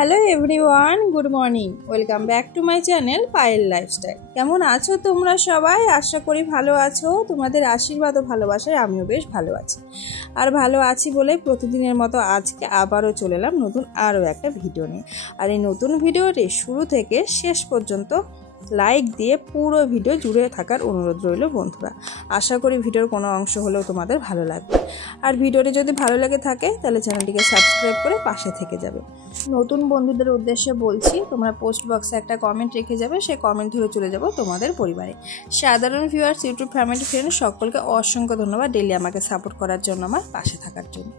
Hello everyone, good morning. Welcome back to my channel Payel lifestyle. কেমন আছো তোমরা সবাই? আশা করি ভালো আছো। তোমাদের আশীর্বাদ ও ভালোবাসায় আমিও বেশ ভালো আছি। আর ভালো আছি বলে প্রতিদিনের মতো আজকে আবারও চলে এলাম নতুন আরও একটা ভিডিও নিয়ে। আর এই নতুন ভিডিওটি শুরু থেকে শেষ পর্যন্ত লাইক দিয়ে পুরো ভিডিও জুড়ে থাকার অনুরোধ রইল বন্ধুরা। আশা করি ভিডিওর কোনো অংশ হলেও তোমাদের ভালো লাগবে। আর ভিডিওটি যদি ভালো লেগে থাকে তাহলে চ্যানেলটিকে সাবস্ক্রাইব করে পাশে থেকে যাবে। নতুন বন্ধুদের উদ্দেশ্যে বলছি, তোমরা পোস্ট বক্সে একটা কমেন্ট রেখে যাবে, সেই কমেন্ট ধরে চলে যাবো তোমাদের পরিবারে। সাধারণ ভিউয়ার্স, ইউটিউব ফ্যামিলি ফ্রেন্ড সকলকে অসংখ্য ধন্যবাদ ডেলি আমাকে সাপোর্ট করার জন্য, আমার পাশে থাকার জন্য।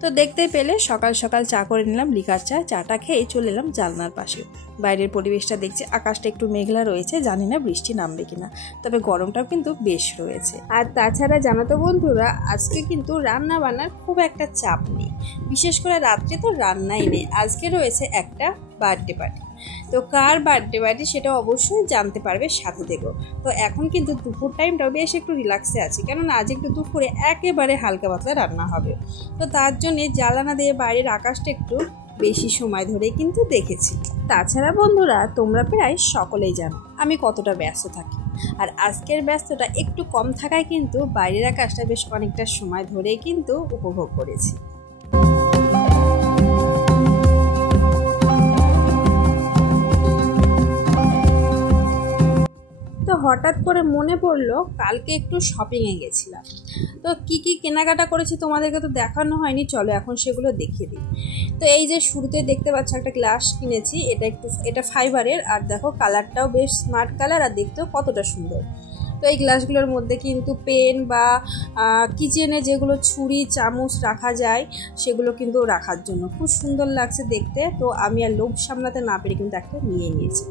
তো দেখতে পেলে সকাল সকাল চা করে নিলাম, লিকার চা। চাটা খেয়ে চলে এলাম জানলার পাশে। বাইরের পরিবেশটা দেখছি, আকাশটা একটু মেঘলা রয়েছে, জানি না বৃষ্টি নামবে কিনা, তবে গরমটাও কিন্তু বেশ রয়েছে। আর তাছাড়া জানো তো বন্ধুরা, আজকে কিন্তু রান্না বান্নার খুব একটা চাপ নেই, বিশেষ করে রাত্রে তো রান্নাই নেই। আজকে রয়েছে একটা বার্থডে পার্টি। তো কার বার্থডে পার্টি সেটা অবশ্যই জানতে পারবে সাথে দেখো। তো এখন কিন্তু দুপুর টাইমটাও বেশ একটু রিল্যাক্সে আছি, কেননা আজ একটু দুপুরে একেবারে হালকা পাতলা রান্না হবে। তো তার জন্যে জ্বালানা দিয়ে বাইরের আকাশটা একটু বেশি সময় ধরে কিন্তু দেখেছি। তাছাড়া বন্ধুরা, তোমরা প্রায় সকলেই জানো আমি কতটা ব্যস্ত থাকি। আর আজকের ব্যস্ততা একটু কম থাকায় কিন্তু বাইরের আকাশটা বেশ অনেকটা সময় ধরেই কিন্তু উপভোগ করেছি। তো হঠাৎ করে মনে পড়লো কালকে একটু শপিংয়ে গেছিলাম। তো কি কি কেনাকাটা করেছি তোমাদেরকে তো দেখানো হয়নি, চলো এখন সেগুলো দেখিয়ে দিই। তো এই যে শুরুতে দেখতে পাচ্ছ একটা গ্লাস কিনেছি, এটা ফাইবারের। আর দেখো কালারটাও বেশ স্মার্ট কালার, আর দেখতেও কতটা সুন্দর। তো এই গ্লাসগুলোর মধ্যে কিন্তু পেন বা কিচেনে যেগুলো ছুরি চামচ রাখা যায় সেগুলো কিন্তু রাখার জন্য খুব সুন্দর লাগছে দেখতে। তো আমি আর লোভ সামলাতে না পেরে কিন্তু একটা নিয়ে নিয়েছি।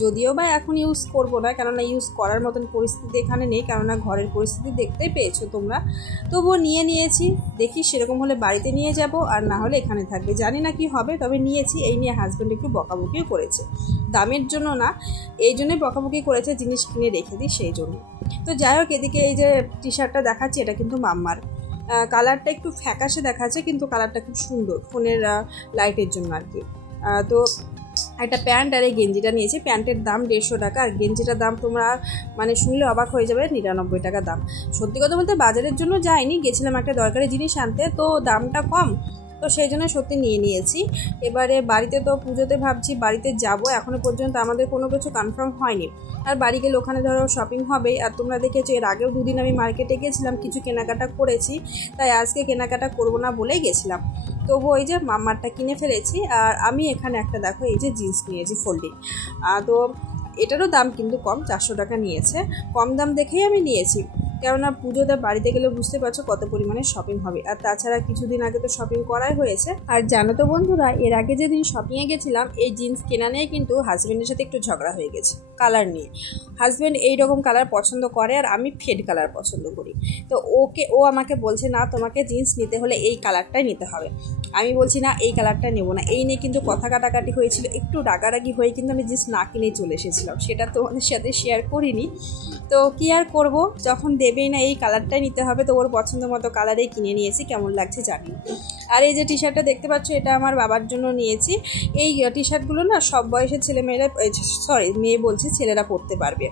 যদিও বা এখন ইউজ করব না, কেননা ইউজ করার মতন পরিস্থিতি এখানে নেই, কেননা ঘরের পরিস্থিতি দেখতেই পেয়েছো তোমরা। তবুও নিয়ে নিয়েছি, দেখি সেরকম হলে বাড়িতে নিয়ে যাব, আর না হলে এখানে থাকবে, জানি না কি হবে, তবে নিয়েছি। এই নিয়ে হাজব্যান্ড একটু বকাবকিও করেছে, দামের জন্য না, এই জন্যই বকাবকি করেছে, জিনিস কিনে রেখে দিই সেই জন্য। তো যাই হোক, এদিকে এই যে টি শার্টটা দেখাচ্ছি, এটা কিন্তু মাম্মার। কালারটা একটু ফ্যাকাশে দেখাচ্ছে, কিন্তু কালারটা খুব সুন্দর ফোনের লাইটের জন্য আর কি। তো একটা প্যান্ট আর এই গেঞ্জিটা নিয়েছি। প্যান্টের দাম 150 টাকা, আর গেঞ্জিটার দাম তোমরা মানে শুনলে অবাক হয়ে যাবে, 99 টাকা দাম। সত্যি কথা বলতে বাজারের জন্য যাইনি, গেছিলাম একটা দরকারি জিনিস আনতে, তো দামটা কম, তো সেই জন্য সত্যি নিয়ে নিয়েছি। এবারে বাড়িতে তো পুজোতে ভাবছি বাড়িতে যাব, এখনও পর্যন্ত আমাদের কোনো কিছু কনফার্ম হয়নি। আর বাড়ি গেলে ওখানে ধরো শপিং হবে। আর তোমরা দেখেছো এর আগেও দুদিন আমি মার্কেটে গেছিলাম, কিছু কেনাকাটা করেছি, তাই আজকে কেনাকাটা করবো না বলেই গেছিলাম। তবু ওই যে মাম্মারটা কিনে ফেলেছি। আর আমি এখানে একটা দেখো এই যে জিন্স নিয়েছি ফোল্ডিং। তো এটারও দাম কিন্তু কম, 400 টাকা নিয়েছে। কম দাম দেখেই আমি নিয়েছি, কেননা পুজোতে বাড়িতে গেলে বুঝতে পারছো কত পরিমাণে শপিং হবে। আর তাছাড়া কিছুদিন আগে তো শপিং করাই হয়েছে। আর জানো তো বন্ধুরা, এর আগে যেদিন শপিংয়ে গেছিলাম এই জিন্স কেনা নিয়ে কিন্তু হাজব্যান্ডের সাথে একটু ঝগড়া হয়ে গেছে কালার নিয়ে। হাজব্যান্ড এইরকম কালার পছন্দ করে আর আমি ফেড কালার পছন্দ করি। তো ও আমাকে বলছে না, তোমাকে জিন্স নিতে হলে এই কালারটাই নিতে হবে। আমি বলছি না, এই কালারটা নেবো না। এই নিয়ে কিন্তু কথা কাটাকাটি হয়েছিল, একটু রাগারাগি হয়ে কিন্তু আমি জিন্স না কিনেই চলে এসেছিলাম। সেটা তোমাদের সাথে শেয়ার করিনি। তো কি আর করবো, যখন দেবেই না এই কালারটাই নিতে হবে, তো ওর পছন্দ মতো কালারেই কিনে নিয়েছি। কেমন লাগছে জানি। আর এই যে টি শার্টটা দেখতে পাচ্ছ, এটা আমার বাবার জন্য নিয়েছি। এই টি শার্টগুলো না সব বয়সের ছেলেমেয়েরা, মেয়ে বলছে, ছেলেরা পরতে পারবে,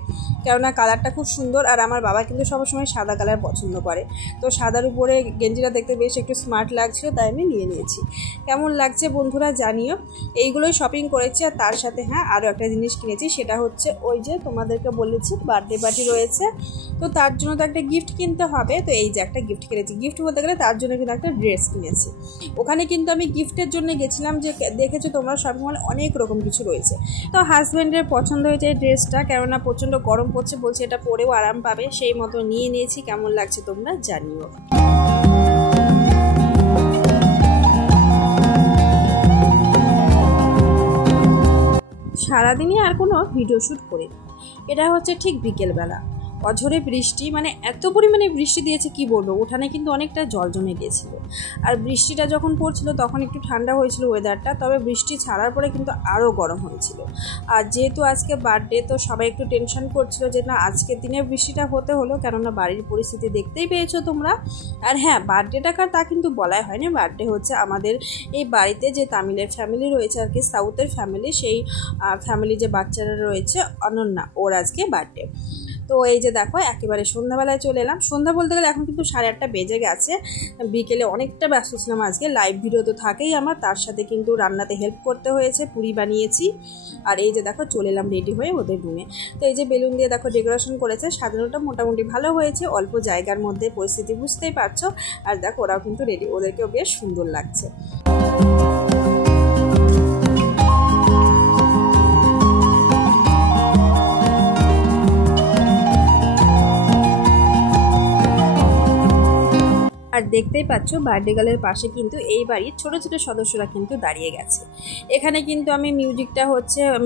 কেননা কালারটা খুব সুন্দর। আর আমার বাবা কিন্তু সবসময় সাদা কালার পছন্দ করে, তো সাদার উপরে গেঞ্জিটা দেখতে বেশ একটু স্মার্ট লাগছিল, তাই আমি নিয়ে নিয়েছি। কেমন লাগছে বন্ধুরা জানিও। এইগুলোই শপিং করেছি। আর তার সাথে হ্যাঁ, আরও একটা জিনিস কিনেছি, সেটা হচ্ছে ওই যে তোমাদেরকে বলেছি বার্থডে পার্টি রয়েছে, তো তার জন্য তো একটা গিফট কিনতে হবে। তো এই যে একটা গিফট কিনেছি, গিফট বলতে গেলে তার জন্য কিন্তু একটা ড্রেস কিনেছি। ওখানে কিন্তু আমি গিফটের জন্য গেছিলাম, যে দেখেছো তোমরা শপিং মলে অনেক রকম কিছু রয়েছে। তো হাজব্যান্ডের পছন্দ হয়েছে এই ড্রেসটা, কেননা প্রচণ্ড গরম পড়ছে, বলছে এটা পরেও আরাম পাবে, সেই মতো নিয়ে নিয়েছি। কেমন লাগছে তোমরা জানিও। সারাদিনই আর কোনো ভিডিও শ্যুট করিনি, এটা হচ্ছে ঠিক বিকেলবেলা। অঝরে বৃষ্টি, মানে এত পরিমাণে বৃষ্টি দিয়েছে কি বলবো, উঠানে কিন্তু অনেকটা জল জমে গিয়েছিল। আর বৃষ্টিটা যখন পড়ছিল তখন একটু ঠান্ডা হয়েছিল ওয়েদারটা, তবে বৃষ্টি ছাড়ার পরে কিন্তু আরও গরম হয়েছিল। আর যেহেতু আজকে বার্থডে, তো সবাই একটু টেনশন করছিল যে না আজকের দিনে বৃষ্টিটা হতে হলো, কেননা বাড়ির পরিস্থিতি দেখতেই পেয়েছো তোমরা। আর হ্যাঁ, বার্থডেটা তা কিন্তু বলাই হয়নি, বার্থডে হচ্ছে আমাদের এই বাড়িতে যে তামিলের ফ্যামিলি রয়েছে আর কি, সাউথের ফ্যামিলি, সেই ফ্যামিলি যে বাচ্চারা রয়েছে অনন্যা, ওর আজকে বার্থডে। তো এই যে দেখো একেবারে সন্ধ্যাবেলায় চলে এলাম। সন্ধ্যা বলতে গেলে এখন কিন্তু 8:30 বেজে গেছে। বিকেলে অনেকটা ব্যস্ত ছিলাম আজকে, লাইভ ভিডিও তো থাকেই আমার, তার সাথে কিন্তু রান্নাতে হেল্প করতে হয়েছে, পুরি বানিয়েছি। আর এই যে দেখো চলে এলাম রেডি হয়ে ওদের রুমে। তো এই যে বেলুন দিয়ে দেখো ডেকোরেশন করেছে, সাজানোটা মোটামুটি ভালো হয়েছে, অল্প জায়গার মধ্যে, পরিস্থিতি বুঝতেই পারছো। আর দেখো ওরাও কিন্তু রেডি, ওদেরকেও বেশ সুন্দর লাগছে। আর দেখতেই পাচ্ছ বার্থডে গার্লের পাশে কিন্তু এই বাড়ির ছোট ছোট সদস্যরা কিন্তু দাঁড়িয়ে গেছে। এখানে কিন্তু আমি মিউজিকটা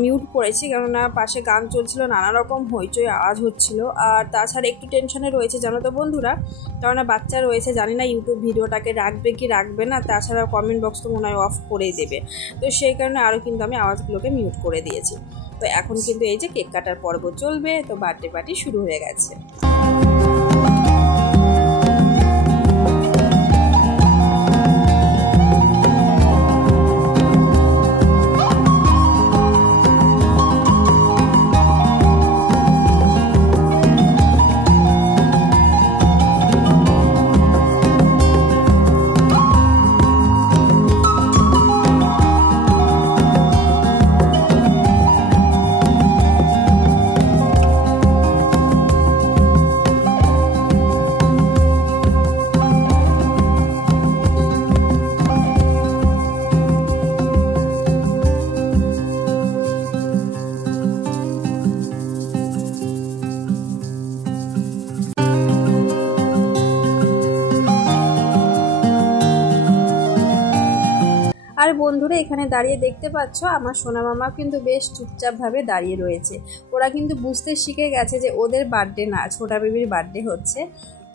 মিউট করেছি, কেননা পাশে গান চলছিল, নানা রকম হইচই আওয়াজ হচ্ছিল। আর তাছাড়া একটু টেনশনে রয়েছে জানো তো বন্ধুরা, কেননা বাচ্চা রয়েছে, জানি না ইউটিউব ভিডিওটাকে রাখবে কি রাখবে না, তাছাড়া কমেন্ট বক্স তো মনে হয় অফ করেই দেবে। তো সেই কারণে আরও কিন্তু আমি আওয়াজগুলোকে মিউট করে দিয়েছি। তো এখন কিন্তু এই যে কেক কাটার পর্ব চলবে, তো বার্থডে পার্টি শুরু হয়ে গেছে। আর বন্ধুরা এখানে দাঁড়িয়ে দেখতে পাচ্ছ আমার সোনা মামা কিন্তু বেশ চুপচাপভাবে দাঁড়িয়ে রয়েছে। ওরা কিন্তু বুঝতে শিখে গেছে যে ওদের বার্থডে না, ছোটা বেবির বার্থডে হচ্ছে।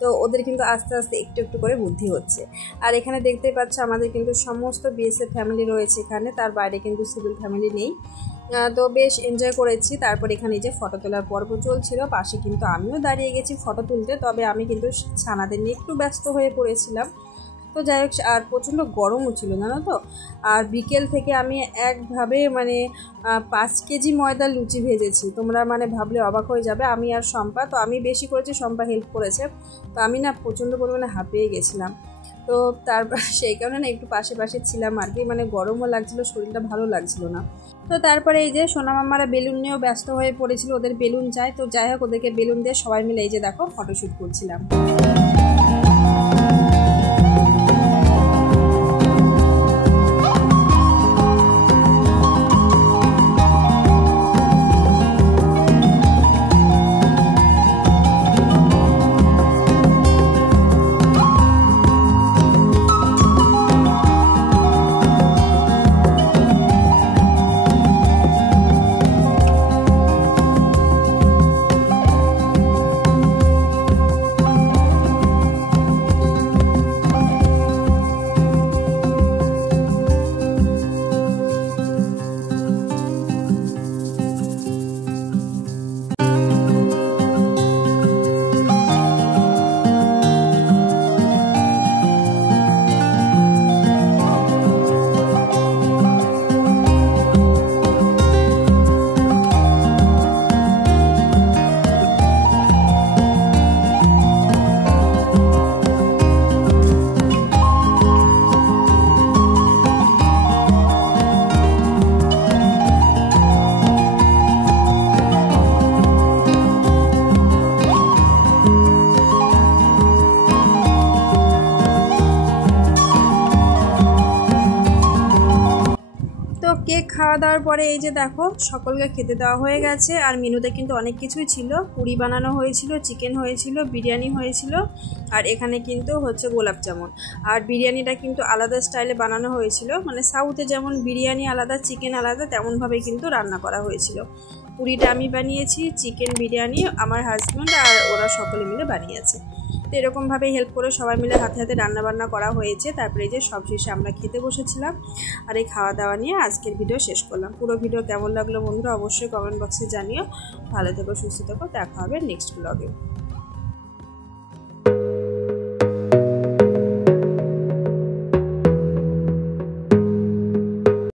তো ওদের কিন্তু আস্তে আস্তে একটু একটু করে বুদ্ধি হচ্ছে। আর এখানে দেখতে পাচ্ছ আমাদের কিন্তু সমস্ত বিএসএফ ফ্যামিলি রয়েছে এখানে, তার বাইরে কিন্তু সিভিল ফ্যামিলি নেই। তো বেশ এনজয় করেছি। তারপর এখানে যে ফটো তোলার পর্ব চলছিল, পাশে কিন্তু আমিও দাঁড়িয়ে গেছি ফটো তুলতে, তবে আমি কিন্তু ছানাদের নিয়ে একটু ব্যস্ত হয়ে পড়েছিলাম। তো যাই হোক, আর প্রচণ্ড গরমও ছিল জানো তো। আর বিকেল থেকে আমি একভাবে 5 কেজি ময়দা লুচি ভেজেছি, তোমরা ভাবলে অবাক হয়ে যাবে। আমি আর শম্পা, তো আমি বেশি করেছি, শম্পা হেল্প করেছে। তো আমি না প্রচণ্ড পরিমাণে হাঁপিয়ে গেছিলাম। তো তারপর সেই কারণে একটু পাশে ছিলাম আর কি, গরমও লাগছিল, শরীরটা ভালো লাগছিল না। তো তারপরে এই যে সোনা মামারা বেলুন নিয়েও ব্যস্ত হয়ে পড়েছিল, ওদের বেলুন চাই। তো যাই হোক, ওদেরকে বেলুন দিয়ে সবাই মিলে এই যে দেখো ফটোশ্যুট করছিলাম। কেক খাওয়া দাওয়ার পরে এই যে দেখো সকলকে খেতে দেওয়া হয়ে গেছে। আর মেনুতে কিন্তু অনেক কিছুই ছিল, পুরি বানানো হয়েছিল, চিকেন হয়েছিল, বিরিয়ানি হয়েছিল, আর এখানে কিন্তু হচ্ছে গোলাপ জামুন। আর বিরিয়ানিটা কিন্তু আলাদা স্টাইলে বানানো হয়েছিল, সাউথে যেমন বিরিয়ানি আলাদা, চিকেন আলাদা, তেমনভাবেই কিন্তু রান্না করা হয়েছিল। পুরিটা আমি বানিয়েছি, চিকেন বিরিয়ানি আমার হাজব্যান্ড আর ওরা সকলে মিলে বানিয়েছে। তো এরকমভাবে হেল্প করে সবাই মিলে হাতে হাতে রান্নাবান্না করা হয়েছে। তারপরে এই যে সব শেষে আমরা খেতে বসেছিলাম। আর এই খাওয়া দাওয়া নিয়ে আজকের ভিডিও শেষ করলাম। পুরো ভিডিও কেমন লাগলো বন্ধুরা অবশ্যই কমেন্ট বক্সে জানিও। ভালো থেকো, সুস্থ থেকো, দেখা হবে নেক্সট ব্লগে।